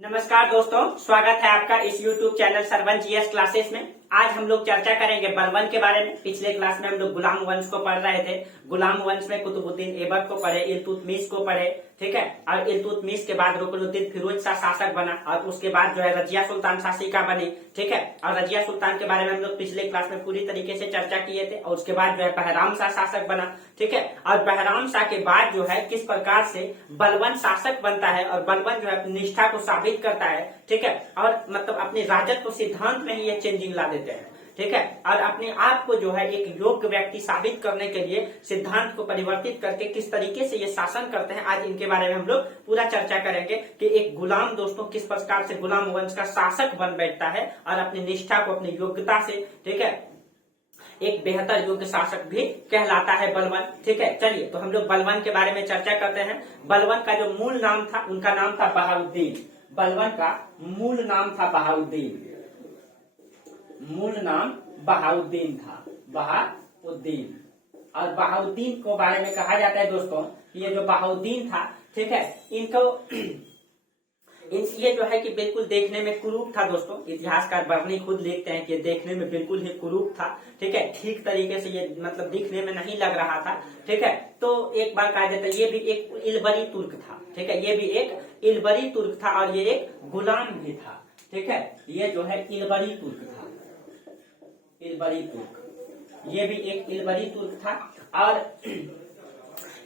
नमस्कार दोस्तों, स्वागत है आपका इस YouTube channel Sarwan GS classes में। आज हम लोग चर्चा करेंगे बलबन के बारे में। पिछले क्लास में हम लोग गुलाम वंश को पढ़ रहे थे। गुलाम वंश में कुतुबुद्दीन ऐबक को पढ़े, इल्तुतमिश को पढ़े, ठीक है। और इल्तुतमिश के बाद रुकनुद्दीन फिरोज शाह शासक बना और उसके बाद जो है रजिया सुल्तान शासिका बनी, ठीक है। और रजिया सुल्तान के बारे में हम लोग पिछले क्लास में पूरी तरीके से चर्चा किए थे। और उसके बाद जो है बहराम शाह शासक बना, ठीक है। और बहराम शाह के बाद जो है किस प्रकार से बलबन शासक बनता है और बलबन जो है अपनी निष्ठा को साबित करता है, ठीक है। और मतलब अपने राजत्व सिद्धांत में ही ये चेंजिंग ला देते हैं, ठीक है। और अपने आप को जो है एक योग्य व्यक्ति साबित करने के लिए सिद्धांत को परिवर्तित करके किस तरीके से ये शासन करते हैं, आज इनके बारे में हम लोग पूरा चर्चा करेंगे कि एक गुलाम दोस्तों किस प्रकार से गुलाम वंश का शासक बन बैठता है और अपनी निष्ठा को अपनी योग्यता से, ठीक है, एक बेहतर योग्य शासक भी कहलाता है बलबन, ठीक है। चलिए तो हम लोग बलबन के बारे में चर्चा करते हैं। बलबन का जो मूल नाम था उनका नाम था बहाउद्दीन। बलबन का मूल नाम था बहाउद्दीन, मूल नाम बहाउद्दीन था, बहाउद्दीन। और बहाउद्दीन को बारे में कहा जाता है दोस्तों कि ये जो बहाउद्दीन था, ठीक है, इनको ये जो है कि बिल्कुल देखने में कुरूप था दोस्तों। इतिहासकार बर्नी खुद लिखते हैं कि देखने में बिल्कुल ही कुरूप था, ठीक है। ठीक तरीके से ये मतलब दिखने में नहीं लग रहा था, ठीक है। तो एक बार कहा जाता है ये भी एक इलबरी तुर्क था, ठीक है। ये भी एक इलबरी तुर्क था और ये एक गुलाम भी था, ठीक है। ये जो है इलबरी तुर्क था, इलबरी तुर्क, ये भी एक इलबरी तुर्क था। और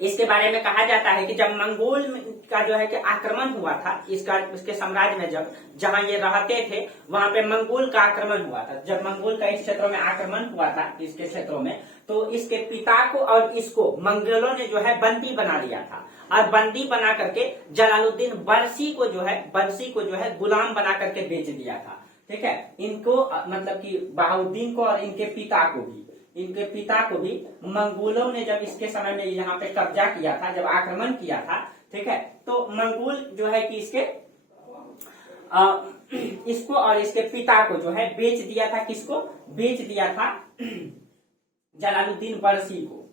इसके बारे में कहा जाता है कि जब मंगोल का जो है कि आक्रमण हुआ था इसके साम्राज्य में, जब जहां ये रहते थे वहां पे मंगोल का आक्रमण हुआ था। जब मंगोल का इस क्षेत्रों में आक्रमण हुआ था, इसके क्षेत्रों में, तो इसके पिता को और इसको मंगोलों ने जो है बंदी बना लिया था। और बंदी बना करके जलालुद्दीन बरसी को जो है गुलाम बना करके बेच दिया था, ठीक है। इनको मतलब कि बहाउद्दीन को और इनके पिता को भी मंगोलों ने जब इसके समय में यहाँ पे कब्जा किया था, जब आक्रमण किया था, ठीक है, तो मंगोल जो है कि इसको और इसके पिता को जो है बेच दिया था। किसको बेच दिया था? जलालुद्दीन बरसी को,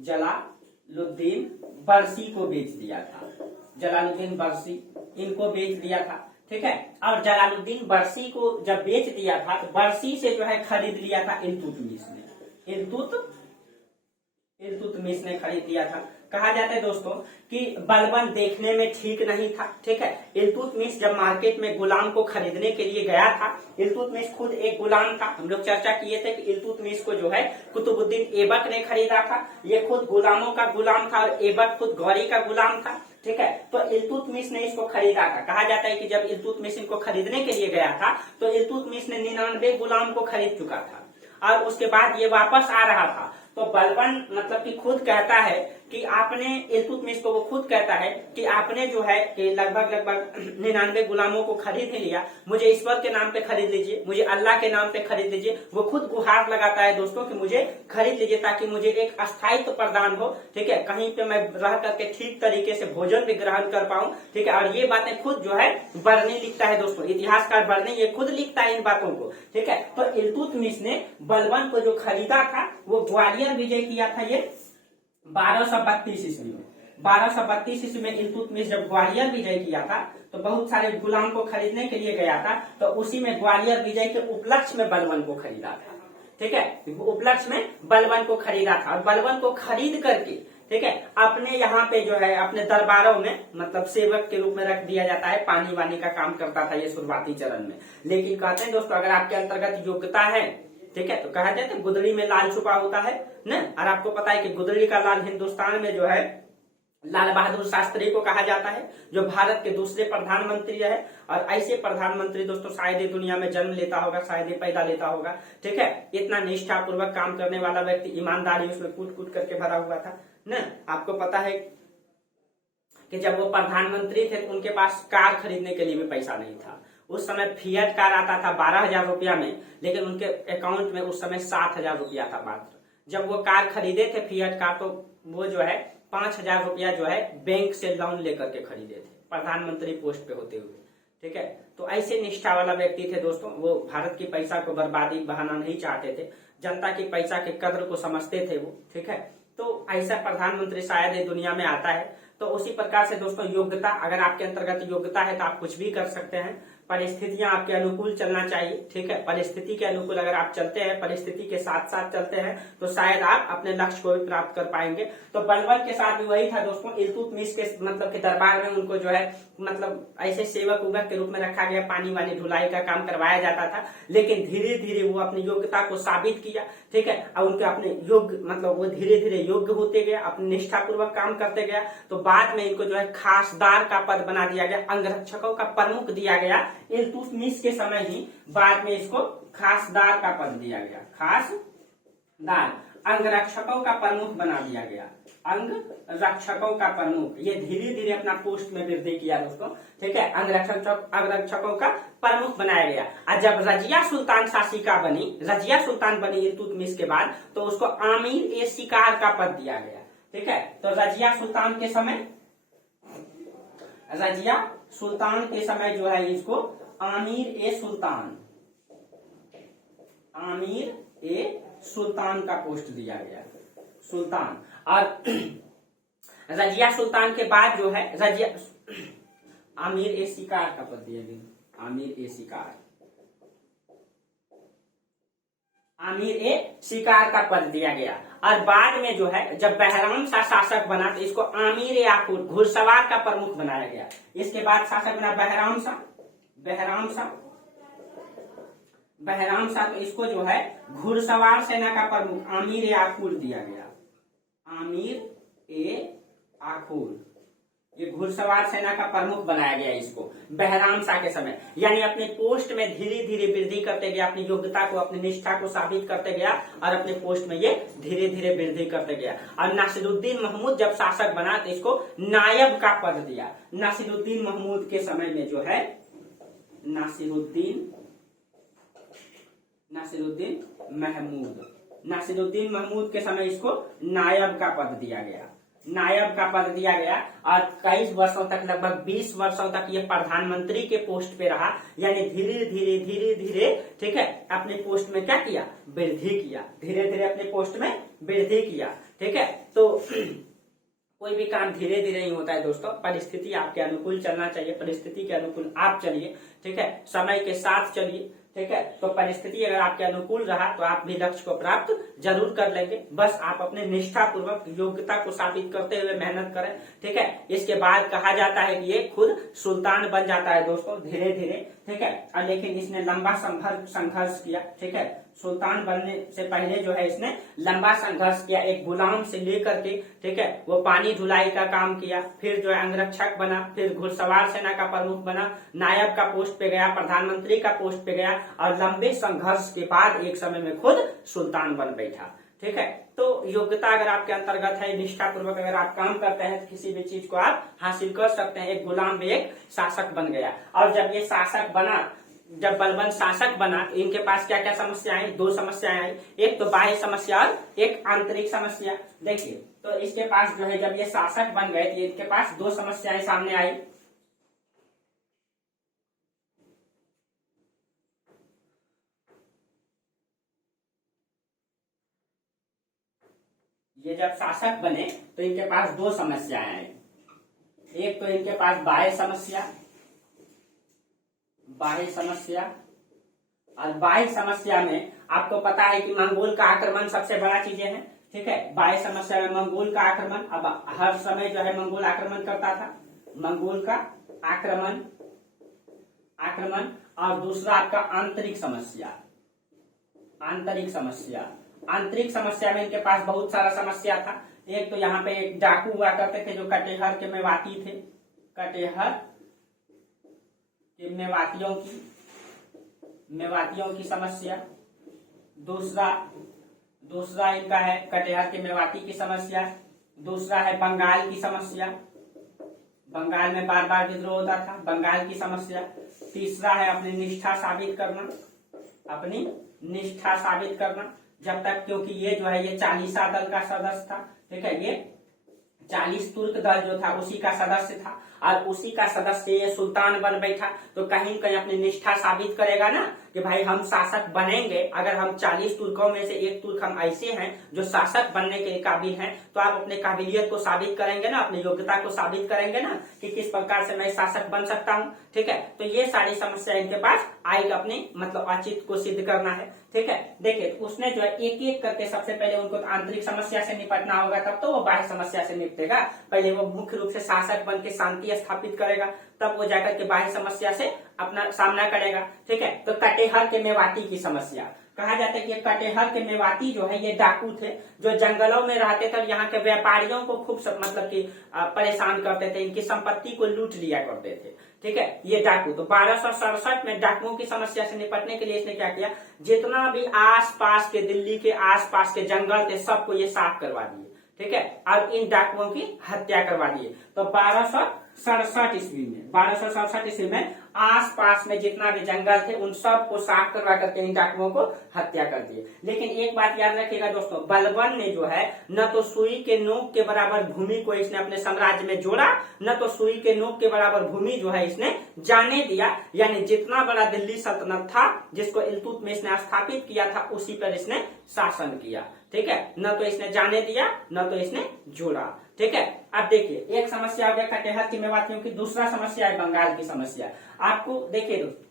जलालुद्दीन बरसी को बेच दिया था। जलालुद्दीन बरसी इनको बेच दिया था, ठीक है। और जलालुद्दीन बरसी को जब बेच दिया था तो बरसी से जो है खरीद लिया था इल्तुतमिश ने, इल्तुतमिश ने खरीद लिया था। कहा जाता है दोस्तों कि बलबन देखने में ठीक नहीं था, ठीक है। इल्तुतमिश जब मार्केट में गुलाम को खरीदने के लिए गया था, इल्तुतमिश खुद एक गुलाम था। हम लोग चर्चा किए थे कि इल्तुतमिश को जो है कुतुबुद्दीन ऐबक ने खरीदा था। ये खुद गुलामों का गुलाम था और ऐबक खुद गौरी का गुलाम था, ठीक है। तो इल्तुतमिश ने इसको खरीदा था। कहा जाता है कि जब इल्तुतमिश इनको खरीदने के लिए गया था तो इल्तुतमिश ने 99 गुलाम को खरीद चुका था और उसके बाद ये वापस आ रहा था। तो बलबन मतलब कि खुद कहता है कि आपने, इल्तुतमिश को वो खुद कहता है कि आपने जो है कि लगभग 99 गुलामों को खरीद ही लिया, मुझे ईश्वर के नाम पे खरीद लीजिए, मुझे अल्लाह के नाम पे खरीद लीजिए। वो खुद गुहार लगाता है दोस्तों कि मुझे खरीद लीजिए ताकि मुझे एक स्थायित्व प्रदान हो, ठीक है। कहीं पे मैं रह करके ठीक तरीके से भोजन भी ग्रहण कर पाऊं, ठीक है। और ये बातें खुद जो है बर्नी लिखता है दोस्तों, इतिहासकार बर्नी ये खुद लिखता है इन बातों को, ठीक है। तो इल्तुतमिश ने बलबन को जो खरीदा था वो ग्वालियर विजय किया था, ये 1232 ईस्वी में। 1232 ईस्वी में इल्तुतमिश जब ग्वालियर विजय किया था तो बहुत सारे गुलाम को खरीदने के लिए गया था। तो उसी में ग्वालियर विजय के उपलक्ष्य में बलबन को खरीदा था, ठीक है। उपलक्ष्य में बलबन को खरीदा था और बलबन को खरीद करके, ठीक है, अपने यहाँ पे जो है अपने दरबारों में मतलब सेवक के रूप में रख दिया जाता है। पानी वानी का काम करता था ये शुरुआती चरण में। लेकिन कहते हैं दोस्तों अगर आपके अंतर्गत योग्यता है, ठीक है, तो कहा जाता है गुदड़ी में लाल छुपा होता है ना। और आपको पता है कि गुदड़ी का लाल हिंदुस्तान में जो है लाल बहादुर शास्त्री को कहा जाता है, जो भारत के दूसरे प्रधानमंत्री रहे। और ऐसे प्रधानमंत्री दोस्तों शायद दुनिया में जन्म लेता होगा, शायद पैदा लेता होगा, ठीक है। इतना निष्ठा पूर्वक काम करने वाला व्यक्ति, ईमानदारी उसमें कूट कूट करके भरा हुआ था ना। आपको पता है कि जब वो प्रधानमंत्री थे तो उनके पास कार खरीदने के लिए भी पैसा नहीं था। उस समय फिएट कार आता था 12,000 रुपया में, लेकिन उनके अकाउंट में उस समय 7,000 रुपया था मात्र। जब वो कार खरीदे थे फिएट कार तो वो जो है 5,000 रुपया जो है बैंक से लोन लेकर के खरीदे थे, प्रधानमंत्री पोस्ट पे होते हुए, ठीक है। तो ऐसे निष्ठा वाला व्यक्ति थे दोस्तों। वो भारत की पैसा को बर्बादी बहाना नहीं चाहते थे, जनता की पैसा के कद्र को समझते थे वो, ठीक है। तो ऐसा प्रधानमंत्री शायद दुनिया में आता है तो उसी प्रकार से दोस्तों योग्यता, अगर आपके अंतर्गत योग्यता है तो आप कुछ भी कर सकते हैं। परिस्थितियां आपके अनुकूल चलना चाहिए, ठीक है। परिस्थिति के अनुकूल अगर आप चलते हैं, परिस्थिति के साथ साथ चलते हैं, तो शायद आप अपने लक्ष्य को भी प्राप्त कर पाएंगे। तो बलबन के साथ भी वही था दोस्तों, इल्तुतमिश के मतलब के दरबार में उनको जो है मतलब ऐसे सेवक उवक के रूप में रखा गया, पानी वाली ढुलाई का काम करवाया जाता था। लेकिन धीरे धीरे वो अपनी योग्यता को साबित किया, ठीक है। और उनके अपने योग्य मतलब वो धीरे धीरे योग्य होते गए, अपने निष्ठापूर्वक काम करते गया। तो बाद में इनको जो है खासदार का पद बना दिया गया, अंगरक्षकों का प्रमुख दिया गया। इल्तुतमिश के समय ही बाद में इसको खासदार का पद दिया गया, खासदार, अंगरक्षकों का प्रमुख बना दिया गया, अंग रक्षकों का प्रमुख। ये धीरे धीरे अपना पोस्ट में वृद्धि किया दोस्तों, ठीक है। अंगरक्षकों का प्रमुख बनाया गया। और जब रजिया सुल्तान शासिका बनी, रजिया सुल्तान बनी इल्तुतमिश के बाद, तो उसको आमीर ए शिकार का पद दिया गया, ठीक है। तो रजिया सुल्तान के समय, रजिया सुल्तान के समय जो है इसको आमीर ए सुल्तान, आमीर ए सुल्तान का पोस्ट दिया गया, सुल्तान। और रजिया सुल्तान के बाद जो है रजिया आमीर ए शिकार का पद दिया गया, आमीर ए शिकार, आमीर ए शिकार का पद दिया गया। और बाद में जो है जब बहराम शाह शासक बना तो इसको आमीर ए आकुर, घुड़सवार का प्रमुख बनाया गया। इसके बाद शासक बना बहराम शाह, बहराम शाह, बहराम शाह, तो इसको जो है घुड़सवार सेना का प्रमुख आमीर ए आकुर दिया गया, आमीर ए आकुर। ये घुड़सवार सेना का प्रमुख बनाया गया इसको बहराम शाह के समय। यानी अपने पोस्ट में धीरे धीरे वृद्धि करते गया, अपनी योग्यता को, अपनी निष्ठा को साबित करते गया और अपने पोस्ट में ये धीरे धीरे वृद्धि करते गया। और नासिरुद्दीन महमूद जब शासक बना तो इसको नायब का पद दिया। नासिरुद्दीन महमूद के समय में जो है नासिरुद्दीन महमूद के समय इसको नायब का पद दिया गया, नायब का पद दिया गया। और कई वर्षों तक, लगभग 20 वर्षों तक ये प्रधानमंत्री के पोस्ट पे रहा। यानी धीरे धीरे, ठीक है, अपने पोस्ट में क्या किया, वृद्धि किया, धीरे धीरे अपने पोस्ट में वृद्धि किया, ठीक है। तो कोई भी काम धीरे धीरे ही होता है दोस्तों, परिस्थिति आपके अनुकूल चलना चाहिए, परिस्थिति के अनुकूल आप चलिए, ठीक है, समय के साथ चलिए, ठीक है। तो परिस्थिति अगर आपके अनुकूल रहा तो आप भी लक्ष्य को प्राप्त जरूर कर लेंगे। बस आप अपने निष्ठा पूर्वक योग्यता को साबित करते हुए मेहनत करें, ठीक है। इसके बाद कहा जाता है कि ये खुद सुल्तान बन जाता है दोस्तों धीरे धीरे, ठीक है। और लेकिन इसने लंबा संघर्ष किया, ठीक है। सुल्तान बनने से पहले जो है इसने लंबा संघर्ष किया, एक गुलाम से लेकर के, ठीक है, वो पानी ढुलाई का काम किया, फिर जो है अंगरक्षक बना, फिर घुड़सवार सेना का प्रमुख बना, नायब का पोस्ट पे गया, प्रधानमंत्री का पोस्ट पे गया और लंबे संघर्ष के बाद एक समय में खुद सुल्तान बन बैठा, ठीक है। तो योग्यता अगर आपके अंतर्गत है, निष्ठा पूर्वक अगर आप काम करते हैं तो किसी भी चीज को आप हासिल कर सकते हैं। एक गुलाम भी एक शासक बन गया। और जब ये शासक बना, जब बलबन शासक बना, इनके पास क्या क्या समस्याएं आई, 2 समस्याएं आई, एक तो बाह्य समस्या और एक आंतरिक समस्या। देखिए, तो इसके पास जो है जब ये शासक बन गए तो इनके पास 2 समस्याएं सामने आई। ये जब शासक बने तो इनके पास 2 समस्याएं आई। एक तो इनके पास बाह्य समस्या, और बाह्य समस्या में आपको पता है कि मंगोल का आक्रमण सबसे बड़ा चीजें है, ठीक है। बाह्य समस्या में मंगोल का आक्रमण, अब हर समय जो है मंगोल आक्रमण करता था, मंगोल का आक्रमण। और दूसरा आपका आंतरिक समस्या में इनके पास बहुत सारा समस्या था। एक तो यहाँ पे एक डाकू हुआ करते थे जो कटेहर के मेवाती थे, कटेहर के मेवातियों की समस्या। दूसरा इनका है कटेहर के मेवाती की समस्या। दूसरा है बंगाल की समस्या, बंगाल में बार बार विद्रोह होता था, बंगाल की समस्या। तीसरा है अपनी निष्ठा साबित करना, जब तक, क्योंकि ये जो है ये 40 दल का सदस्य था, ठीक है। ये 40 तुर्क दल जो था उसी का सदस्य था और उसी का सदस्य ये सुल्तान बन बैठा। तो कहीं न कहीं अपनी निष्ठा साबित करेगा ना, कि भाई हम शासक बनेंगे, अगर हम 40 तुर्कों में से एक तुर्क हम ऐसे हैं जो शासक बनने के काबिल हैं, तो आप अपने काबिलियत को साबित करेंगे ना, अपनी योग्यता को साबित करेंगे ना कि किस प्रकार से मैं शासक बन सकता हूँ। ठीक है, तो ये सारी समस्या इनके पास आई, अपनी मतलब औचित्य को सिद्ध करना है। ठीक है, देखिए तो उसने जो है एक एक करके सबसे पहले उनको तो आंतरिक समस्या से निपटना होगा, तब तो वो बाह्य समस्या से निपटेगा। पहले वो मुख्य रूप से शासक बन के शांति स्थापित करेगा, तब वो जाकर के बाह्य समस्या से अपना सामना करेगा। ठीक है, तो कटेहर के मेवाती की समस्या कहा जाता है कि कटेहर के मेवाती जो है ये डाकू थे, जो जंगलों में रहते थे, यहाँ के व्यापारियों को खूब मतलब कि परेशान करते थे, इनकी संपत्ति को लूट लिया करते थे। ठीक है, ये डाकू तो 1267 में डाकुओं की समस्या से निपटने के लिए इसने क्या किया, जितना भी आसपास के दिल्ली के आसपास के जंगल थे सबको ये साफ करवा दिए। ठीक है, और इन डाकुओं की हत्या करवा दिए। तो 1267 ईस्वी में आसपास में जितना भी जंगल थे उन सब को साफ करवा करके इन डाकुओं को हत्या कर दिए। लेकिन एक बात याद रखिएगा दोस्तों, बलबन ने जो है न तो सुई के नोक के बराबर भूमि को इसने अपने साम्राज्य में जोड़ा, न तो सुई के नोक के बराबर भूमि जो है इसने जाने दिया। यानी जितना बड़ा दिल्ली सल्तनत था जिसको इल्तुतमिश ने स्थापित किया था उसी पर इसने शासन किया। ठीक है, न तो इसने जाने दिया न तो इसने जोड़ा। ठीक है, अब देखिए एक समस्या हो गया कटेहर की मेवातियों की, दूसरा समस्या है बंगाल की समस्या। आपको देखिए दोस्तों,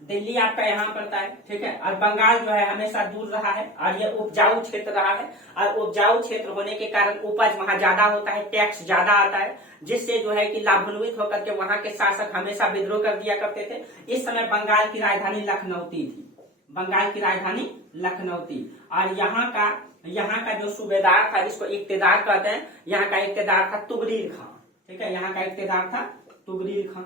दिल्ली आपका यहाँ पड़ता है। ठीक है, और बंगाल जो है हमेशा दूर रहा है और ये उपजाऊ क्षेत्र रहा है, और उपजाऊ क्षेत्र होने के कारण उपज वहां ज्यादा होता है, टैक्स ज्यादा आता है, जिससे जो है कि लाभान्वित होकर के वहां के शासक हमेशा विद्रोह कर दिया करते थे। इस समय बंगाल की राजधानी लखनऊती थी, बंगाल की राजधानी लखनऊती, और यहाँ का जो सूबेदार था जिसको इक्तेदार कहते हैं, यहाँ का इक्तेदार था तुगरील खां। ठीक है, यहाँ का इक्तेदार था तुगरील खां।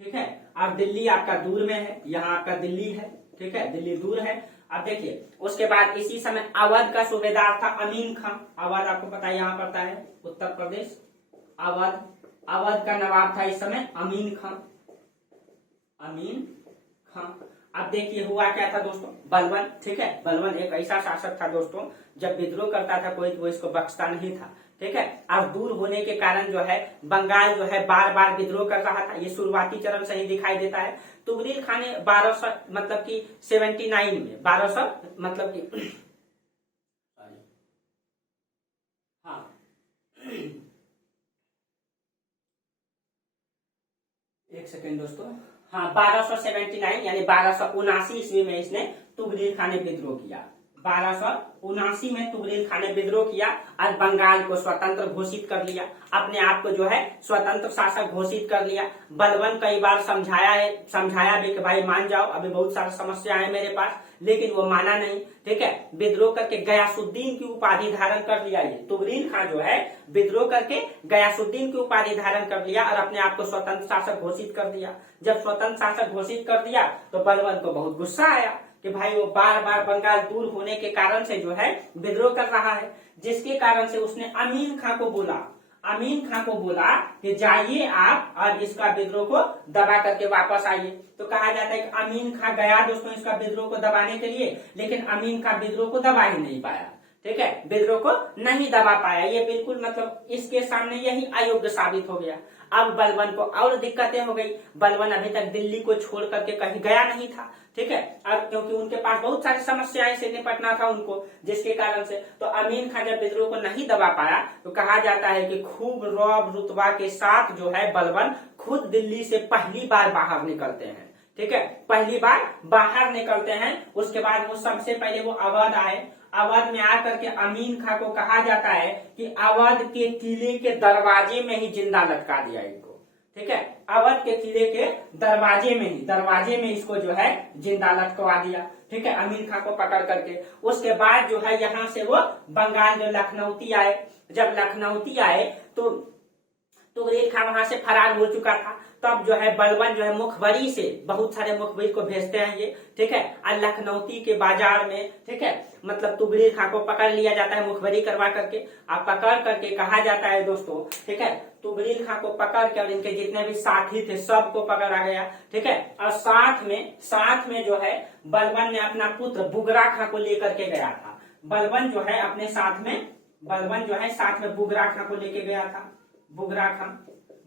ठीक है, अब दिल्ली आपका दूर में है, यहाँ आपका दिल्ली है। ठीक है, दिल्ली दूर है। अब देखिए उसके बाद इसी समय अवध का सूबेदार था अमीन खां। अवध आपको पता है यहाँ पड़ता है उत्तर प्रदेश। अवध का नवाब था इस समय अमीन खां। अब देखिए हुआ क्या था दोस्तों, बलबन। ठीक है, बलबन एक ऐसा शासक था दोस्तों, जब विद्रोह करता था कोई तो वो इसको बख्शता नहीं था। ठीक है, अब दूर होने के कारण जो है बंगाल जो है बार बार विद्रोह कर रहा था, ये शुरुआती चरण से ही दिखाई देता है। तुगरील खान ने 1200 मतलब कि 79 में 1200 मतलब कि हाँ एक सेकेंड दोस्तों, हाँ 1279 यानी 1279 ईस्वी में इसने तुगरील खान ने विद्रोह किया। 1279 में तुगरील खान ने विद्रोह किया और बंगाल को स्वतंत्र घोषित कर लिया, अपने आप को जो है स्वतंत्र शासक घोषित कर लिया। बलबन कई बार समझाया भी कि भाई मान जाओ, अभी बहुत सारी समस्या है मेरे पास, लेकिन वो माना नहीं। ठीक है, विद्रोह करके गयासुद्दीन की उपाधि धारण कर लिया। ये तुगरील खान जो है विद्रोह करके गयासुद्दीन की उपाधि धारण कर लिया और अपने आप को स्वतंत्र शासक घोषित कर दिया। जब स्वतंत्र शासक घोषित कर दिया तो बलबन को बहुत गुस्सा आया कि भाई वो बार बार बंगाल दूर होने के कारण से जो है विद्रोह कर रहा है, जिसके कारण से उसने अमीन खां को बोला कि जाइए आप और इसका विद्रोह को दबा करके वापस आइए। तो कहा जाता है कि अमीन खां गया दोस्तों इसका विद्रोह को दबाने के लिए, लेकिन अमीन खां विद्रोह को दबा ही नहीं पाया। ठीक है, विद्रोह को नहीं दबा पाया, ये बिल्कुल मतलब इसके सामने यही अयोग्य साबित हो गया। अब बलबन को और दिक्कतें हो गई, बलबन अभी तक दिल्ली को छोड़ करके कहीं गया नहीं था। ठीक है, अब क्योंकि उनके पास बहुत सारी समस्याएं से निपटना था उनको, जिसके कारण से तो अमीन खान जब विद्रोह को नहीं दबा पाया तो कहा जाता है कि खूब रौब रुतबा के साथ जो है बलबन खुद दिल्ली से पहली बार बाहर निकलते हैं। ठीक है, पहली बार बाहर निकलते हैं। उसके बाद वो सबसे पहले वो अवध आए। अवध में आकर के अमीन खां को कहा जाता है कि अवध के किले के दरवाजे में ही जिंदा लटका दिया इनको। ठीक है, अवध के किले के दरवाजे में इसको जो है जिंदा लटकवा दिया। ठीक है, अमीन खां को पकड़ करके उसके बाद जो है यहाँ से वो बंगाल जो लखनऊती आए। जब लखनऊती आए तो तुगरील खान वहां से फरार हो चुका था। तब जो है बलबन जो है मुखबरी से बहुत सारे मुखबिर को भेजते हैं ये। ठीक है, और लखनऊती के बाजार में ठीक है मतलब तुगरील खान को पकड़ लिया जाता है मुखबरी करवा करके। अब पकड़ करके कहा जाता है दोस्तों, ठीक है, तुगरील खान को पकड़ के और इनके जितने भी साथी थे सबको पकड़ा गया। ठीक है, और साथ में जो है बलबन ने अपना पुत्र बुगरा खां को लेकर के गया था। बलबन जो है साथ में बुगरा खां को लेके गया था।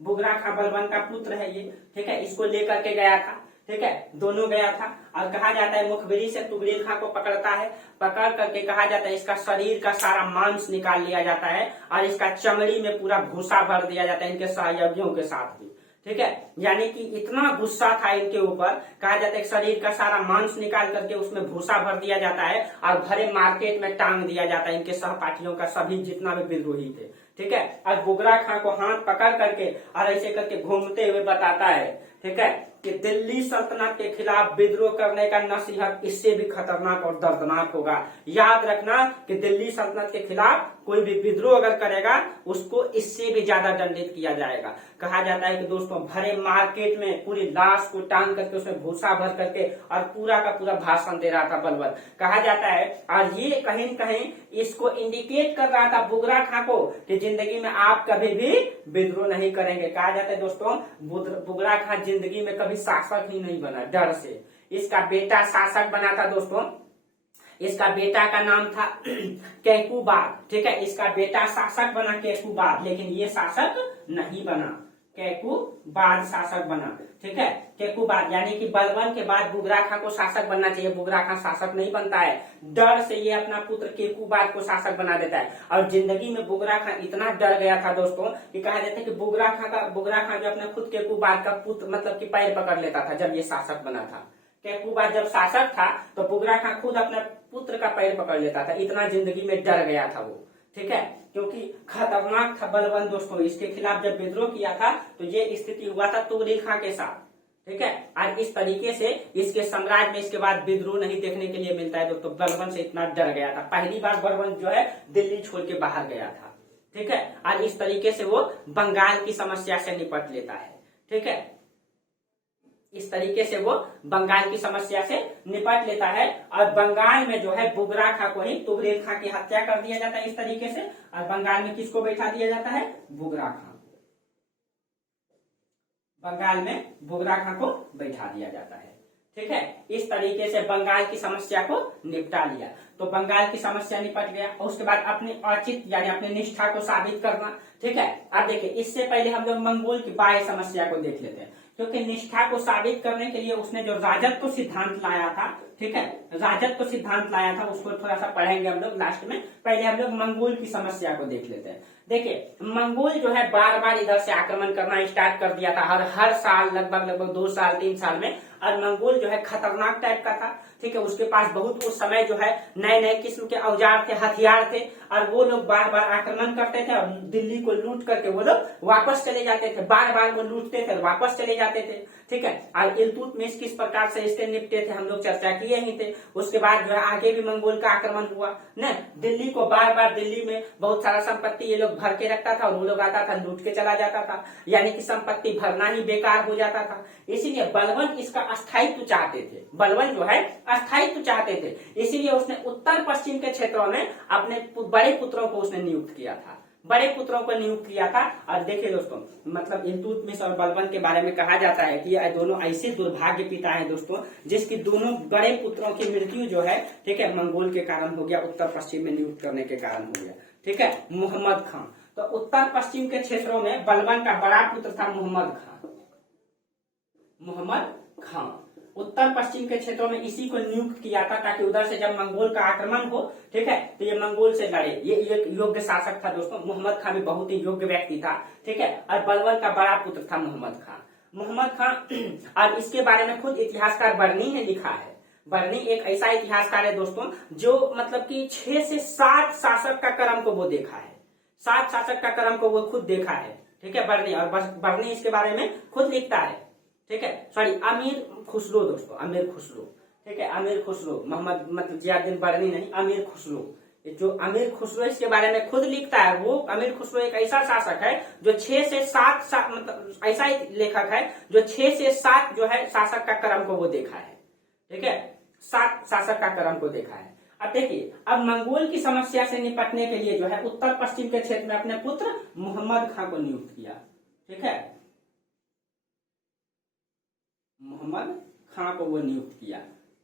बुगरा खां बलबन का पुत्र है ये, ठीक है। इसको लेकर के गया था, ठीक है, दोनों गया था। और कहा जाता है मुखबिरी से तुगरील खां को पकड़ता है, पकड़ करके कहा जाता है इसका शरीर का सारा मांस निकाल लिया जाता है और इसका चमड़ी में पूरा भूसा भर दिया जाता है इनके सहयोगियों के साथ भी, ठीक है। यानी कि इतना गुस्सा था इनके ऊपर, कहा जाता है शरीर का सारा मांस निकाल करके उसमें भूसा भर दिया जाता है और भरे मार्केट में टांग दिया जाता है इनके सहपाठियों का, सभी जितना भी विद्रोही थे, ठीक है। और बुगरा खां को हाथ पकड़ करके और ऐसे करके घूमते हुए बताता है, ठीक है, कि दिल्ली सल्तनत के खिलाफ विद्रोह करने का नसीहत इससे भी खतरनाक और दर्दनाक होगा। याद रखना कि दिल्ली सल्तनत के खिलाफ कोई भी विद्रोह अगर करेगा उसको इससे भी ज्यादा दंडित किया जाएगा। कहा जाता है कि दोस्तों भरे मार्केट में पूरी लाश को टांग करके उसमें भूसा भर करके और पूरा का पूरा भाषण दे रहा था बलबन, कहा जाता है। और ये कहीं न कहीं इसको इंडिकेट कर रहा था बुगरा खां को कि जिंदगी में आप कभी भी विद्रोह नहीं करेंगे। कहा जाता है दोस्तों बुगरा खां जिंदगी में कभी शासक ही नहीं बना, डर से। इसका बेटा शासक बना था दोस्तों, इसका बेटा का नाम था कैकूबाद, ठीक है। इसका बेटा शासक बना कैकूबाद, लेकिन ये शासक नहीं बना, कैकूबाद शासक बना, ठीक है। कैकूबाद यानी कि बलबन के बाद बुगरा खां को शासक बनना चाहिए, बुगरा खां शासक नहीं बनता है, डर से ये अपना पुत्र कैकूबाद को शासक बना देता है। और जिंदगी में बुगरा खां इतना डर गया था दोस्तों कि कहा जाता है कि बुगरा खां जो अपने खुद कैकूबाद का पुत्र मतलब कि पैर पकड़ लेता था जब ये शासक बना था। कैकूबाद जब शासक था तो बुगरा खां खुद अपने पुत्र का पैर पकड़ लेता था, इतना जिंदगी में डर गया था वो, ठीक है, क्योंकि खतरनाक था बलबन दोस्तों। इसके खिलाफ जब विद्रोह किया था तो ये स्थिति हुआ था तुगरील खां के साथ, ठीक है। और इस तरीके से इसके साम्राज्य में इसके बाद विद्रोह नहीं देखने के लिए मिलता है दोस्तों। बलबन से इतना डर गया था, पहली बार बलबन जो है दिल्ली छोड़ के बाहर गया था, ठीक है। और इस तरीके से वो बंगाल की समस्या से निपट लेता है, ठीक है। इस तरीके से वो बंगाल की समस्या से निपट लेता है और बंगाल में जो है बुगरा खां को ही तुगरील खां की हत्या कर दिया जाता है इस तरीके से। और बंगाल में किसको बैठा दिया जाता है? बुगरा खां। बंगाल में बुगरा खां को बैठा दिया जाता है, ठीक है। इस तरीके से बंगाल की समस्या को निपटा लिया। तो बंगाल की समस्या निपट गया और उसके बाद अपने औचित्य यानी अपनी निष्ठा को साबित करना, ठीक है। अब देखिए इससे पहले हम लोग मंगोल की बाह्य समस्या को देख लेते हैं, क्योंकि निष्ठा को साबित करने के लिए उसने जो राजत्व सिद्धांत लाया था, ठीक है, राजत्व सिद्धांत लाया था उसको थोड़ा सा पढ़ेंगे हम लोग लास्ट में। पहले हम लोग मंगोल की समस्या को देख लेते हैं। देखिए मंगोल जो है बार बार इधर से आक्रमण करना स्टार्ट कर दिया था, हर साल लगभग 2 साल 3 साल में। और मंगोल जो है खतरनाक टाइप का था, ठीक है। उसके पास बहुत उस समय जो है नए नए किस्म के औजार थे, हथियार थे और वो लोग बार बार आक्रमण करते थे और दिल्ली को लूट करके वो लोग वापस चले जाते थे। बार बार वो लूटते थे वापस चले जाते थे, ठीक है। और इल्तुतमिश किस प्रकार से इससे निपटे थे हम लोग चर्चा किए ही थे। उसके बाद जो है आगे भी मंगोल का आक्रमण हुआ न, दिल्ली को बार बार दिल्ली में बहुत सारा संपत्ति ये लोग भर के रखता था और वो लोग आता था लूट के चला जाता था, यानी कि संपत्ति भरना ही बेकार हो जाता था। इसीलिए बलबन इसका स्थायित्व चाहते थे, बलबन जो है स्थायित्व चाहते थे। इसीलिए उसने उत्तर पश्चिम के क्षेत्रों में अपने बड़े पुत्रों को उसने नियुक्त किया था, बड़े पुत्रों को नियुक्त किया था। और देखिए दोस्तों मतलब इल्तुतमिश और बलबन के बारे में कहा जाता है कि ये दोनों ऐसे दुर्भाग्य पिता हैं दोस्तों जिसकी दोनों बड़े पुत्रों की मृत्यु जो है, ठीक है, मंगोल के कारण हो गया, उत्तर पश्चिम में नियुक्त करने के कारण हो गया, ठीक है। मोहम्मद खां, तो उत्तर पश्चिम के क्षेत्रों में बलबन का बड़ा पुत्र था मोहम्मद खां। मोहम्मद खां उत्तर पश्चिम के क्षेत्रों में इसी को नियुक्त किया था ताकि उधर से जब मंगोल का आक्रमण हो, ठीक है, तो ये मंगोल से लड़े। ये एक योग्य शासक था दोस्तों। मोहम्मद खां भी बहुत ही योग्य व्यक्ति था, ठीक है। और बलबन का बड़ा पुत्र था मोहम्मद खां। मोहम्मद खां और इसके बारे में खुद इतिहासकार बर्नी ने लिखा है। बर्नी एक ऐसा इतिहासकार है दोस्तों जो मतलब कि 6 से 7 शासक का क्रम को वो देखा है, 7 शासक का क्रम को वो खुद देखा है, ठीक है, बर्नी। और बर्नी इसके बारे में खुद लिखता है, ठीक है। सॉरी अमीर खुसरो दोस्तों, अमीर खुसरो, ठीक है, अमीर खुसरो, मोहम्मद मतलब जियाउद्दीन बर्नी नहीं, अमीर खुसरो। जो अमीर खुसरो इसके बारे में खुद लिखता है, वो अमीर खुसरो एक ऐसा शासक है जो 6 से 7 मतलब ऐसा लेखक है जो 6 से 7 जो है शासक का क्रम को वो देखा है, ठीक है, 7 शासक का क्रम को देखा है। अब देखिए अब मंगोल की समस्या से निपटने के लिए जो है उत्तर पश्चिम के क्षेत्र में अपने पुत्र मोहम्मद खां को नियुक्त किया, ठीक है, मोहम्मद खां को वो नियुक्त किया,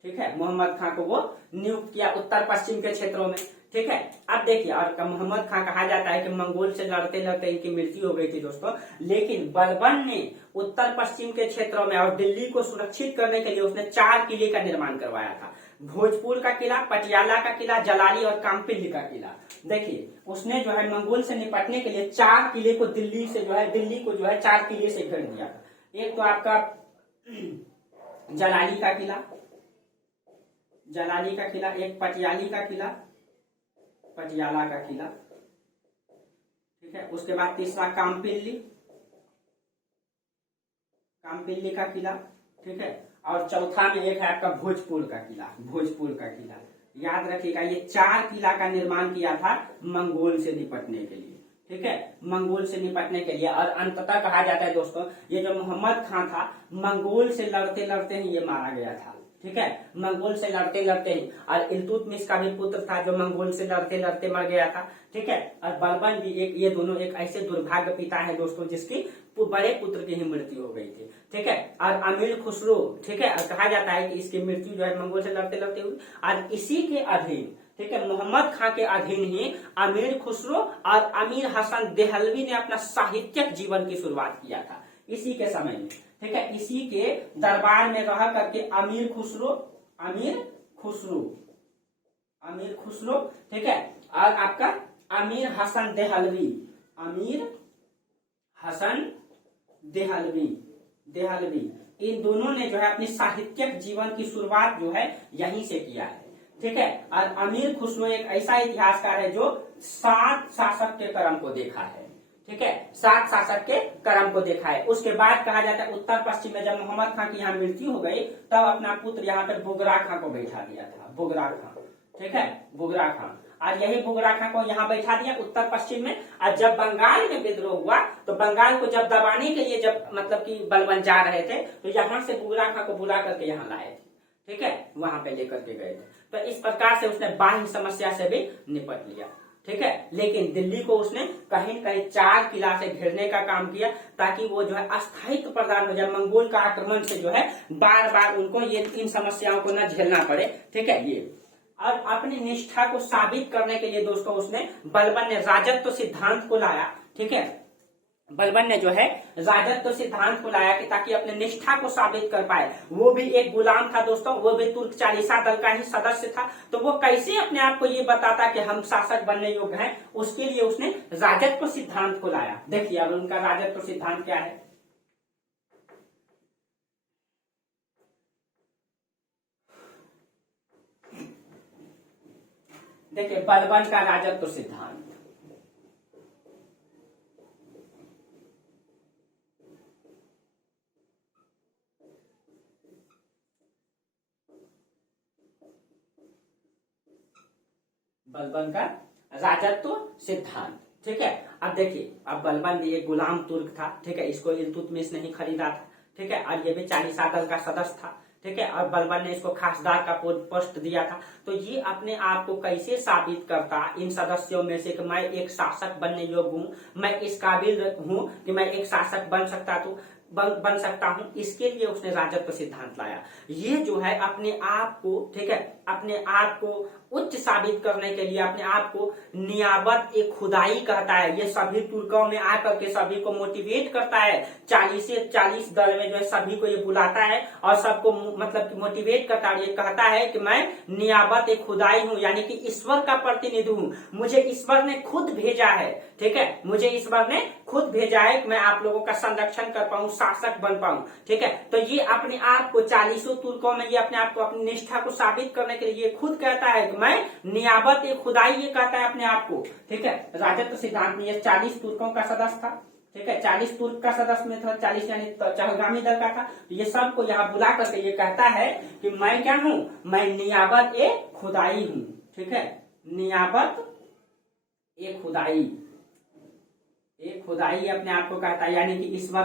ठीक है, मोहम्मद खां को वो नियुक्त किया उत्तर पश्चिम के क्षेत्रों में, ठीक है। अब देखिए, और मोहम्मद खां कहा जाता है कि मंगोल से लड़ते लड़ते इनकी मृत्यु हो गई थी दोस्तों, लेकिन बलबन ने उत्तर पश्चिम के क्षेत्रों में और दिल्ली को सुरक्षित करने के लिए उसने 4 किले का निर्माण करवाया था। भोजपुर का किला, पटियाला का किला, जलाली और कामपिल्ली का किला। देखिए, उसने जो है मंगोल से निपटने के लिए 4 किले को दिल्ली को जो है 4 किले से घेर दिया था। एक तो आपका जलाली का किला, एक पटियाली का किला, पटियाला का किला, ठीक है। उसके बाद तीसरा कामपिल्ली का किला, ठीक है। और चौथा में एक है आपका भोजपुर का किला। याद रखिएगा, ये 4 किला का निर्माण किया था मंगोल से निपटने के लिए, ठीक है, मंगोल से निपटने के लिए। और अंततः कहा जाता है दोस्तों, ये जो मोहम्मद खां था, मंगोल से लड़ते लड़ते ही ये मारा गया था, ठीक है, मंगोल से लड़ते लड़ते ही। और इल्तुतमिश का भी पुत्र था जो मंगोल से लड़ते लड़ते मर गया था, ठीक है। और बलबन भी ये दोनों एक ऐसे दुर्भाग्य पिता है दोस्तों जिसकी बड़े पुत्र की ही मृत्यु हो गई थी, ठीक है। और अमीर खुसरो, ठीक है, और कहा जाता है कि इसकी मृत्यु जो है मंगोल से लड़ते लड़ते हुई। और इसी के अधीन, ठीक है, मोहम्मद खां के अधीन ही अमीर खुसरो और अमीर हसन देहलवी ने अपना साहित्यिक जीवन की शुरुआत किया था इसी के समय में, ठीक है। इसी के दरबार में रह करके अमीर खुसरो, ठीक है, और आपका अमीर हसन देहलवी, इन दोनों ने जो है अपनी साहित्यिक जीवन की शुरुआत जो है यहीं से किया है, ठीक है। और अमीर खुसरो एक ऐसा इतिहासकार है जो 7 शासक के क्रम को देखा है, ठीक है, 7 शासक के क्रम को देखा है। उसके बाद कहा जाता है उत्तर पश्चिम में जब मोहम्मद खां की यहाँ मृत्यु हो गई, तब अपना पुत्र यहाँ पे बुगरा खां को बैठा दिया था, बुगरा खां, ठीक है, बुगरा खां। और यही बुगरा खां को यहाँ बैठा दिया उत्तर पश्चिम में। और जब बंगाल में विद्रोह हुआ, तो बंगाल को जब दबाने के लिए जब मतलब कि बलबन जा रहे थे, तो यहाँ से बुगरा खां को बुला करके यहाँ लाए थे, ठीक है, वहां पे लेकर के गए थे। तो इस प्रकार से उसने बाह्य समस्या से भी निपट लिया, ठीक है। लेकिन दिल्ली को उसने कहीं न कहीं 4 किला से घेरने का काम किया, ताकि वो जो है अस्थायित्व प्रदान हो जाए, मंगोल का आक्रमण से जो है बार बार उनको ये इन समस्याओं को न झेलना पड़े, ठीक है। ये और अपनी निष्ठा को साबित करने के लिए दोस्तों उसने बलबन ने राजत्व सिद्धांत को लाया, ठीक है। बलबन ने जो है राजत्व सिद्धांत को लाया कि ताकि अपने निष्ठा को साबित कर पाए। वो भी एक गुलाम था दोस्तों, वो भी तुर्क चालीसा दल का ही सदस्य था। तो वो कैसे अपने आप को ये बताता कि हम शासक बनने योग्य हैं, उसके लिए उसने राजत्व सिद्धांत को लाया। देखिए अब उनका राजत्व सिद्धांत क्या है। देखिए बलबन का राजत्व सिद्धांत, बलबन का राजत्व सिद्धांत, ठीक है। अब देखिए, अब बलबन भी एक गुलाम तुर्क था, ठीक है, इसको इल्तुतमिश ने ही खरीदा था, ठीक है, और ये भी चालीसा दल का सदस्य था, ठीक है। और बलबन ने इसको खासदार का पोस्ट दिया था। तो ये अपने आप को कैसे साबित करता इन सदस्यों में से कि मैं एक शासक बनने योग्य हूँ, मैं इस काबिल हूँ कि मैं एक शासक बन सकता हूँ, इसके लिए उसने राजत्व सिद्धांत लाया। ये जो है अपने आप को, ठीक है, अपने आप को उच्च साबित करने के लिए अपने आप को नियाबत एक खुदाई कहता है। ये सभी तुर्कों में आकर के सभी को मोटिवेट करता है, 40 दल में जो है सभी को ये बुलाता है और सबको मतलब मोटिवेट करता है। ये कहता है कि मैं नियाबत एक खुदाई हूँ, यानी कि ईश्वर का प्रतिनिधि हूँ, मुझे ईश्वर ने खुद भेजा है, ठीक है, मुझे ईश्वर ने खुद भेजा है कि मैं आप लोगों का संरक्षण कर पाऊं, शासक बन पाऊं, ठीक है। तो ये अपने आप को 40 तुर्कों में ये अपने आप को अपनी निष्ठा को साबित करने के लिए खुद कहता है कि मैं नियाबत एक खुदाई, ये कहता है अपने आप को, ठीक है। राजत्व सिद्धांत में ये 40 तुर्कों का सदस्य था, ठीक है, 40 तुर्क का सदस्य में था, 40 यानी चहलगामी दल का था। ये सबको यहाँ बुला करके ये कहता है कि मैं क्या हूँ, मैं नियाबत एक खुदाई हूँ, ठीक है, नियाबत एक खुदाई अपने आप को कहता है, यानी कि ईश्वर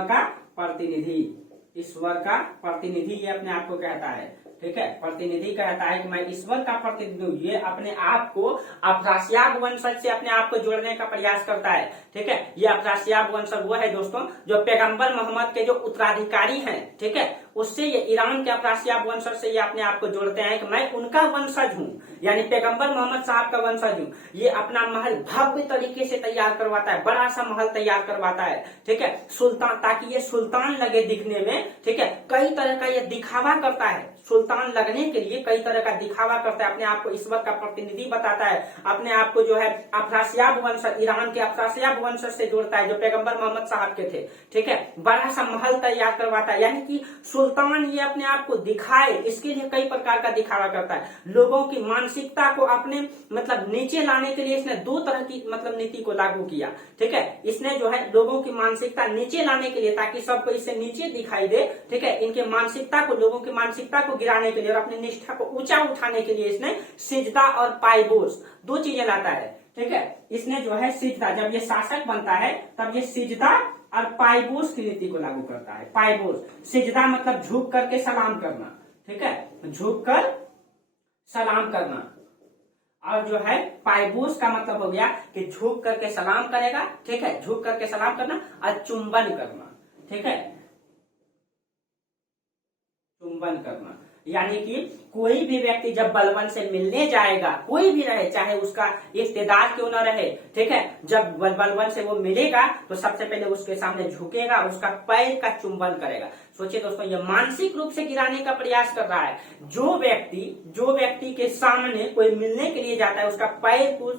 का प्रतिनिधि ये अपने आप को कहता है, ठीक है, प्रतिनिधि कहता है कि मैं ईश्वर का प्रतिनिधि हूँ। ये अपने आप को अफरासियाब वंशज से अपने आप को जोड़ने का प्रयास करता है। ठीक है, ये अफरासियाब वंशज वो है दोस्तों जो पैगंबर मोहम्मद के जो उत्तराधिकारी हैं, ठीक है, उससे ये ईरान के अफरासियाब वंशज से ये अपने आप को जोड़ते हैं कि मैं उनका वंशज हूँ, यानी पैगंबर मोहम्मद साहब का वंशज हूँ। ये अपना महल भव्य तरीके से तैयार करवाता है, बड़ा सा महल तैयार करवाता है, ठीक है, सुल्तान, ताकि ये सुल्तान लगे दिखने में। ठीक है, कई तरह का ये दिखावा करता है, सुल्तान लगने के लिए कई तरह का दिखावा करता है, अपने आप को ईश्वर का प्रतिनिधि बताता है, अपने आप को जो है अफरासियाब वंशज, ईरान के अफरासियाब वंशज से जोड़ता है जो पैगंबर मोहम्मद साहब के थे। ठीक है, बड़ा सा महल तैयार करवाता है, यानी कि सुल्तान ये अपने आप को दिखाए, इसके लिए कई प्रकार का दिखावा करता है। लोगों की मानसिकता को अपने मतलब नीचे लाने के लिए इसने दो तरह की मतलब नीति को लागू किया। ठीक है, इसने जो है लोगों की मानसिकता नीचे लाने के लिए, ताकि सबको इससे नीचे दिखाई दे, ठीक है, इनके मानसिकता को, लोगों की मानसिकता को गिराने के लिए और अपनी निष्ठा को ऊंचा उठाने के लिए इसने सिजदा और पायबोस दो चीजें लाता है। ठीक है, इसने जो है सिजदा, जब ये शासक बनता है तब ये सिजदा और पायबोस की नीति को लागू करता है। पायबोस, सिजदा मतलब झुक करके सलाम करना, ठीक है, झुक कर सलाम करना, और जो है पायबोस का मतलब हो गया कि झुक करके सलाम करेगा। ठीक है, झुक करके सलाम करना और चुंबन करना। ठीक है, चुंबन करना, यानी कि कोई भी व्यक्ति जब बलवन से मिलने जाएगा, कोई भी रहे, चाहे उसका इख्तिदार क्यों न रहे, ठीक है, जब बलवन से वो मिलेगा तो सबसे पहले उसके सामने झुकेगा, उसका पैर का चुंबन करेगा। सोचिए दोस्तों, ये मानसिक रूप से गिराने का प्रयास कर रहा है। जो व्यक्ति के सामने कोई मिलने के लिए जाता है, उसका पैर को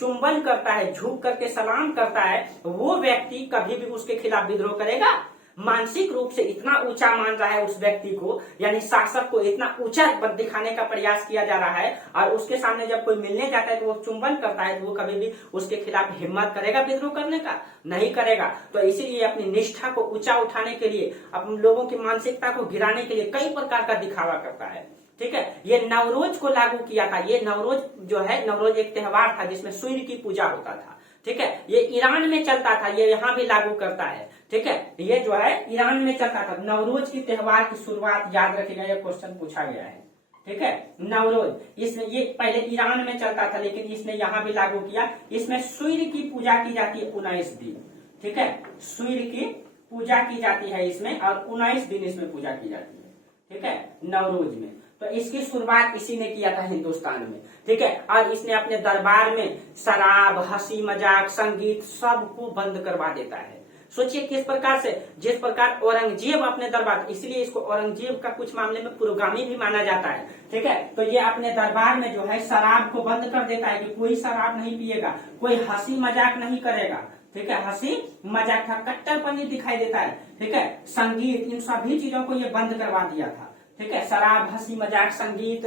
चुंबन करता है, झुक करके सलाम करता है, वो व्यक्ति कभी भी उसके खिलाफ विद्रोह करेगा? मानसिक रूप से इतना ऊंचा मान रहा है उस व्यक्ति को, यानी शासक को इतना ऊंचा दिखाने का प्रयास किया जा रहा है, और उसके सामने जब कोई मिलने जाता है तो वो चुंबन करता है, तो वो कभी भी उसके खिलाफ हिम्मत करेगा विद्रोह करने का? नहीं करेगा। तो इसीलिए अपनी निष्ठा को ऊंचा उठाने के लिए, अपने लोगों की मानसिकता को गिराने के लिए कई प्रकार का दिखावा करता है। ठीक है, ये नवरोज को लागू किया था। ये नवरोज जो है, नवरोज एक त्योहार था जिसमें सूर्य की पूजा होता था। ठीक है, ये ईरान में चलता था, ये यहाँ भी लागू करता है। ठीक है, ये जो है ईरान में चलता था। नवरोज की त्योहार की शुरुआत याद रखिएगा, ये क्वेश्चन पूछा गया है। ठीक है, नवरोज इसने, ये पहले ईरान में चलता था लेकिन इसने यहाँ भी लागू किया। इसमें सूर्य की पूजा की जाती है 19 दिन। ठीक है, सूर्य की पूजा की जाती है इसमें, और 19 दिन इसमें पूजा की जाती है। ठीक है, नवरोज में। तो इसकी शुरुआत इसी ने किया था हिंदुस्तान में। ठीक है, और इसने अपने दरबार में शराब, हंसी मजाक, संगीत सबको बंद करवा देता है। सोचिए किस प्रकार से, जिस प्रकार औरंगजेब अपने दरबार, इसलिए इसको औरंगजेब का कुछ मामले में पुरोगामी भी माना जाता है। ठीक है, तो ये अपने दरबार में जो है शराब को बंद कर देता है कि कोई शराब नहीं पिएगा, कोई हंसी मजाक नहीं करेगा। ठीक है, हंसी मजाक का कट्टरपनी दिखाई देता है। ठीक है, संगीत, इन सभी चीजों को ये बंद करवा दिया था। ठीक है, शराब, हंसी मजाक, संगीत,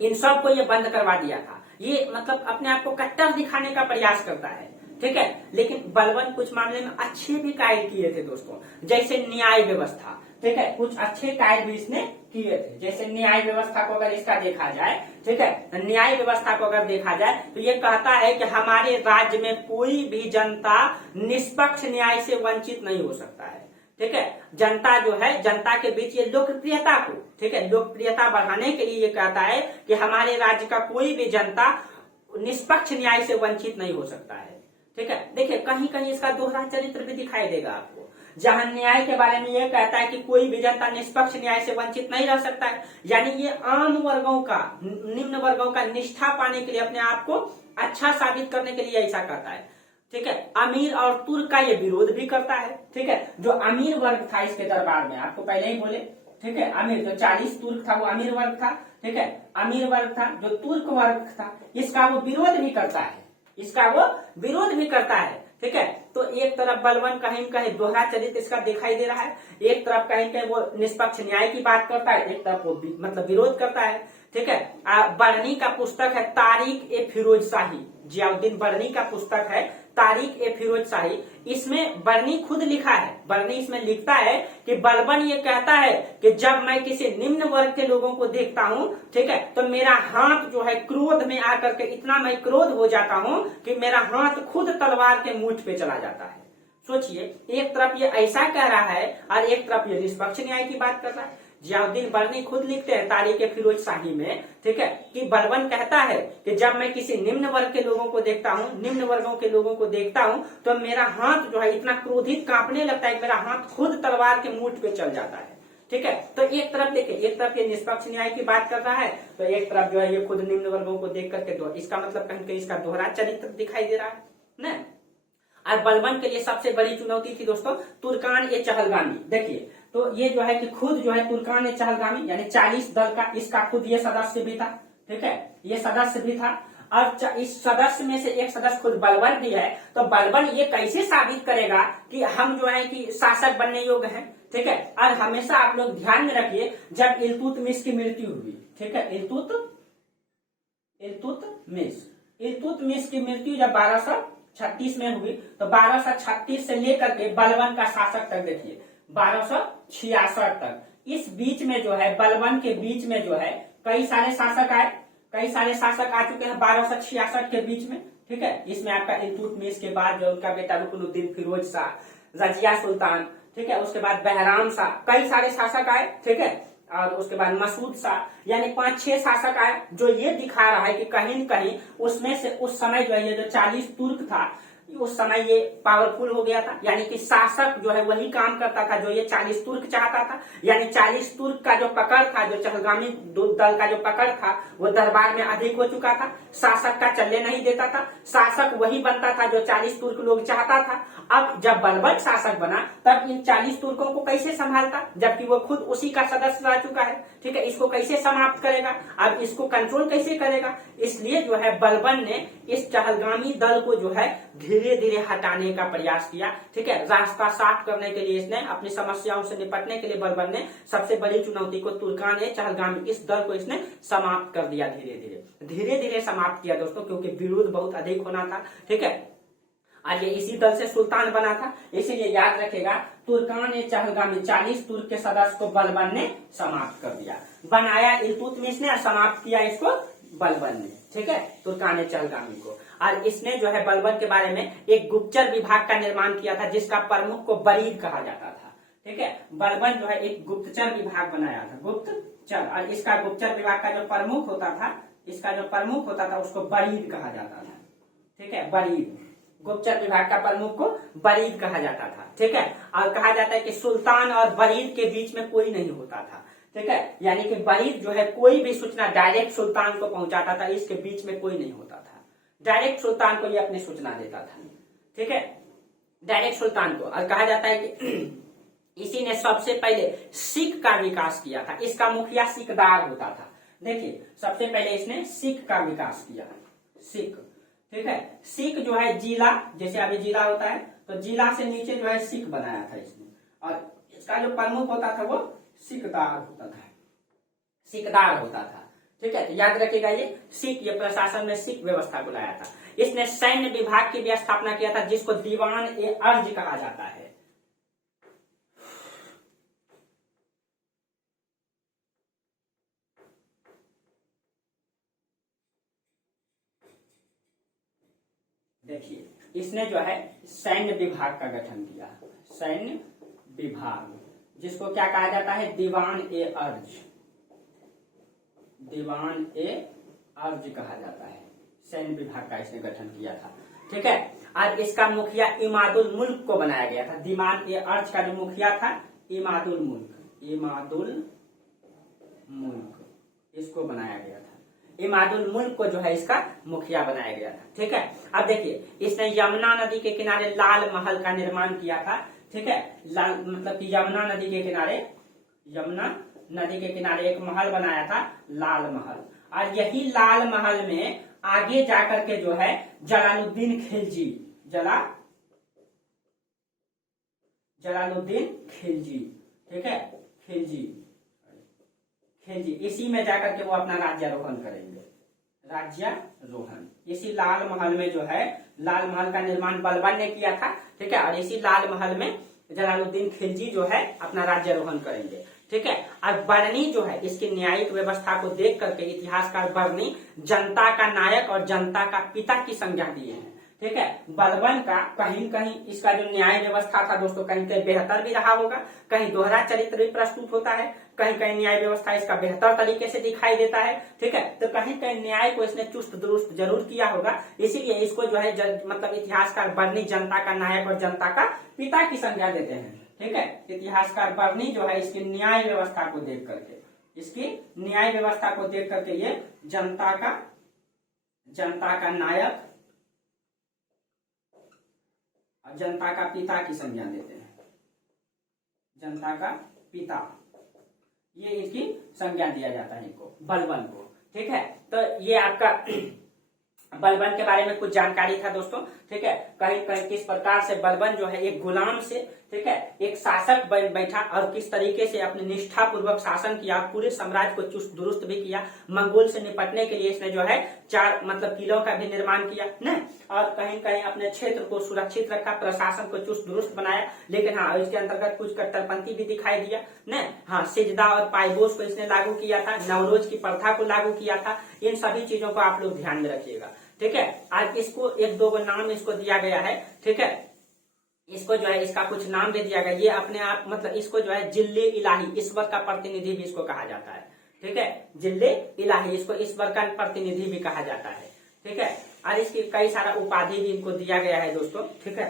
इन सब को ये बंद करवा दिया था। ये मतलब अपने आप को कट्टर दिखाने का प्रयास करता है। ठीक है, लेकिन बलबन कुछ मामले में अच्छे भी कायद किए थे दोस्तों, जैसे न्याय व्यवस्था। ठीक है, कुछ अच्छे कायद भी इसने किए थे, जैसे न्याय व्यवस्था को अगर इसका देखा जाए, ठीक है, न्याय व्यवस्था को अगर देखा जाए तो ये कहता है कि हमारे राज्य में कोई भी जनता निष्पक्ष न्याय से वंचित नहीं हो सकता है। ठीक है, जनता जो है, जनता के बीच ये लोकप्रियता को, ठीक है, लोकप्रियता बढ़ाने के लिए ये कहता है कि हमारे राज्य का कोई भी जनता निष्पक्ष न्याय से वंचित नहीं हो सकता है। ठीक है, देखिए कहीं कहीं इसका दोहरा चरित्र भी दिखाई देगा आपको, जहां न्याय के बारे में ये कहता है कि कोई भी जनता निष्पक्ष न्याय से वंचित नहीं रह सकता है, यानी ये आम वर्गों का, निम्न वर्गों का निष्ठा पाने के लिए, अपने आप को अच्छा साबित करने के लिए ऐसा कहता है। ठीक है, अमीर और तुर्क का ये विरोध भी करता है। ठीक है, जो अमीर वर्ग था इसके दरबार में, आपको पहले ही बोले, ठीक है, अमीर जो 40 तुर्क था वो अमीर वर्ग था। ठीक है, अमीर वर्ग था, जो तुर्क वर्ग था इसका वो विरोध भी करता है, इसका वो विरोध भी करता है। ठीक है, तो एक तरफ बलबन कहीं कहीं दोहरा चरित्र इसका दिखाई दे रहा है, एक तरफ कहीं कहीं वो निष्पक्ष न्याय की बात करता है, एक तरफ वो मतलब विरोध करता है। ठीक है, बर्नी का पुस्तक है तारीख ए फिरोज शाही, जियाउद्दीन बर्नी का पुस्तक है तारीख ए फिरोज शाही। इसमें बर्नी खुद लिखा है, बर्नी इसमें लिखता है कि बलबन ये कहता है कि जब मैं किसी निम्न वर्ग के लोगों को देखता हूँ, ठीक है, तो मेरा हाथ जो है क्रोध में आकर के इतना मैं क्रोध हो जाता हूँ कि मेरा हाथ खुद तलवार के मुठ पे चला जाता है। सोचिए, एक तरफ ये ऐसा कह रहा है और एक तरफ ये निष्पक्ष न्याय की बात कर रहा है। जियाउद्दीन बर्नी खुद लिखते हैं तारीख फिरोज शाही में, ठीक है, कि बलबन कहता है कि जब मैं किसी निम्न वर्ग के लोगों को देखता हूँ, निम्न वर्गों के लोगों को देखता हूँ, तो मेरा हाथ जो है इतना क्रोधित कांपने लगता है, मेरा हाथ खुद तलवार के मुठ पे चल जाता है। ठीक है, तो एक तरफ देखिए, एक तरफ ये निष्पक्ष न्याय की बात कर रहा है, तो एक तरफ जो है ये खुद निम्न वर्गों को देख करके इसका मतलब कहीं कहीं इसका दोहरा चरित्र दिखाई दे रहा है ना। और बलबन के लिए सबसे बड़ी चुनौती थी दोस्तों तुर्कान ए चहलगामी। देखिए, तो ये जो है कि खुद जो है तुर्कान ए चहलगामी यानी 40 दल का इसका खुद ये सदस्य भी था। ठीक है, ये सदस्य भी था, और इस सदस्य में से एक सदस्य खुद बलबन भी है। तो बलबन ये कैसे साबित करेगा कि हम जो है कि शासक बनने योग्य हैं। ठीक है, और हमेशा आप लोग ध्यान में रखिए, जब इल्तुतमिश की मृत्यु हुई, ठीक है, इल्तुतमिश की मृत्यु जब 1236 में हुई, तो 1236 से लेकर के बलबन का शासक तक देखिए 1266 तक, इस बीच में जो है बलबन के बीच में जो है कई सारे शासक आए, कई सारे शासक आ चुके हैं 1266 के बीच में। ठीक है, इसमें आपका इल्तुतमिश के बाद जो उनका बेटा रुकनुद्दीन फिरोज शाह, रजिया सुल्तान, ठीक है, उसके बाद बहराम शाह, कई सारे शासक आए। ठीक है, और उसके बाद मसूद शाह, यानी 5-6 शासक आए, जो ये दिखा रहा है कि कहीं न कहीं उसमें से उस समय जो है ये जो 40 तुर्क था, उस समय ये पावरफुल हो गया था, यानी कि शासक जो है वही काम करता था जो ये 40 तुर्क चाहता था। यानी 40 तुर्क का जो पकड़ था, जो चहलगामी दल का जो पकड़ था, वो दरबार में अधिक हो चुका था, शासक का चलने नहीं देता था, शासक वही बनता था जो 40 तुर्क लोग चाहता था। अब जब बलबन शासक बना, तब इन 40 तुर्कों को कैसे संभालता, जबकि वो खुद उसी का सदस्य रह चुका है। ठीक है, इसको कैसे समाप्त करेगा, अब इसको कंट्रोल कैसे करेगा। इसलिए जो है बलबन ने इस चहलगामी दल को जो है धीरे धीरे हटाने का प्रयास किया। ठीक है, रास्ता साफ करने के लिए इसने अपनी समस्याओं से निपटने के लिए बलबन ने सबसे बड़ी चुनौती को तुर्कान ए चहलगामी इस दल को इसने समाप्त कर दिया, धीरे धीरे समाप्त किया दोस्तों, क्योंकि विरोध बहुत अधिक होना था। ठीक है, आज ये इसी दल से सुल्तान बना था, इसीलिए याद रखेगा तुर्कान ए चहलगामी 40 तुर्क के सदस्य को बलबन ने समाप्त कर दिया। बनाया इल्तुतमिश ने और समाप्त किया इसको बलबन ने। ठीक है, तुर्कान ए चहलगामी को। और इसने जो है बलबन के बारे में एक गुप्तचर विभाग का निर्माण किया था, जिसका प्रमुख को बरीद कहा जाता था। ठीक है, बलबन जो है एक गुप्तचर विभाग बनाया था, गुप्तचर, और इसका गुप्तचर विभाग का जो प्रमुख होता था, इसका जो प्रमुख होता था उसको बरीद कहा जाता था। ठीक है, बरीद, गुप्तचर विभाग का प्रमुख को बरीद कहा जाता था। ठीक है, और कहा जाता है कि सुल्तान और बरीद के बीच में कोई नहीं होता था। ठीक है, यानी कि बरीद जो है कोई भी सूचना डायरेक्ट सुल्तान को पहुंचाता था, इसके बीच में कोई नहीं होता था, डायरेक्ट सुल्तान को ये अपनी सूचना देता था। ठीक है, डायरेक्ट सुल्तान को। और कहा जाता है कि इसी ने सबसे पहले सिख का विकास किया था, इसका मुखिया सिकदार होता था। देखिए, सबसे पहले इसने सिख का विकास किया, सिख। ठीक है, सिख जो है जिला, जैसे अभी जिला होता है, तो जिला से नीचे जो है सिख बनाया था इसने, और इसका जो प्रमुख होता था वो सिकदार होता था, सिकदार होता था। ठीक है, तो याद रखिएगा ये सिख, ये प्रशासन में सिख व्यवस्था को लाया था। इसने सैन्य विभाग की भी स्थापना किया था, जिसको दीवान ए अर्ज कहा जाता है। देखिए, इसने जो है सैन्य विभाग का गठन किया, सैन्य विभाग, जिसको क्या कहा जाता है, दीवान ए अर्ज, दीवान ए अर्ज कहा जाता है। सैन्य विभाग का इसने गठन किया था। ठीक है, और इसका मुखिया इमादुल मुल्क को बनाया गया था। दीवान ए अर्ज का जो मुखिया था इमादुल मुल्क, इमादुल मुल्क, इसको बनाया गया था। इमादुल मुल्क को जो है इसका मुखिया बनाया गया था। ठीक है, अब देखिए, इसने यमुना नदी के किनारे लाल महल का निर्माण किया था। ठीक है, लाल मतलब कि यमुना नदी के किनारे, यमुना नदी के किनारे एक महल बनाया था, लाल महल। और यही लाल महल में आगे जाकर के जो है जलालुद्दीन खिलजी, जलालुद्दीन खिलजी, ठीक है, खिलजी, इसी में जाकर के वो अपना राज्यारोहण करेंगे, राज्यारोहण। इसी लाल महल में जो है, लाल महल का निर्माण बलबन ने किया था। ठीक है, और इसी लाल महल में जलालुद्दीन खिलजी जो है अपना राज्यारोहण करेंगे। ठीक है, और बर्नी जो है इसकी न्यायिक व्यवस्था को देख करके इतिहासकार बर्नी जनता का नायक और जनता का पिता की संज्ञा दिए हैं। ठीक है। बलबन का कहीं कहीं इसका जो न्याय व्यवस्था था दोस्तों कहीं कहीं बेहतर भी रहा होगा, कहीं दोहरा चरित्र भी प्रस्तुत होता है, कहीं कहीं न्याय व्यवस्था इसका बेहतर तरीके से दिखाई देता है, ठीक है। तो कहीं कहीं न्याय को इसने चुस्त दुरुस्त जरूर किया होगा, इसीलिए इसको जो है मतलब इतिहासकार बर्नी जनता का नायक और जनता का पिता की संज्ञा देते हैं, ठीक है। इतिहासकार बर्नी जो है इसकी न्याय व्यवस्था को देख करके, इसकी न्याय व्यवस्था को देख करके ये जनता का नायक और जनता का पिता की संज्ञा देते हैं, जनता का पिता, ये इसकी संज्ञा दिया जाता है इनको, बलबन को, ठीक है। तो ये आपका बलबन के बारे में कुछ जानकारी था दोस्तों, ठीक है। कहीं कहीं किस प्रकार से बलबन जो है एक गुलाम से, ठीक है, एक शासक बन बैठा और किस तरीके से अपने निष्ठा पूर्वक शासन किया, पूरे साम्राज्य को चुस्त दुरुस्त भी किया, मंगोल से निपटने के लिए इसने जो है 4 मतलब किलों का भी निर्माण किया न, और कहीं कहीं अपने क्षेत्र को सुरक्षित रखा, प्रशासन को चुस्त दुरुस्त बनाया। लेकिन हाँ, इसके अंतर्गत कुछ कट्टरपंथी भी दिखाई दिया न। हाँ, सिजदा और पाइबोस को इसने लागू किया था, नवरोज की प्रथा को लागू किया था। इन सभी चीजों को आप लोग ध्यान में रखिएगा, ठीक है। आज इसको 1-2 नाम इसको दिया गया है, ठीक है। इसको जो है इसका कुछ नाम दे दिया गया, ये अपने आप मतलब इसको जो है जिल्ले इलाही, ईश्वर का प्रतिनिधि भी इसको कहा जाता है, ठीक है। जिल्ले इलाही, इसको ईश्वर का प्रतिनिधि भी कहा जाता है, ठीक है। और इसकी कई सारा उपाधि भी इनको दिया गया है दोस्तों, ठीक है।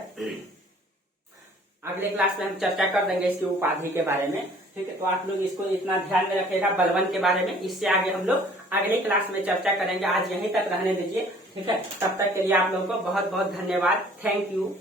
अगले क्लास में हम चर्चा कर देंगे इसकी उपाधि के बारे में, ठीक है। तो आप लोग इसको इतना ध्यान में रखिएगा बलबन के बारे में। इससे आगे हम लोग अगले क्लास में चर्चा करेंगे, आज यहीं तक रहने दीजिए, ठीक है। तब तक के लिए आप लोगों को बहुत बहुत धन्यवाद, थैंक यू।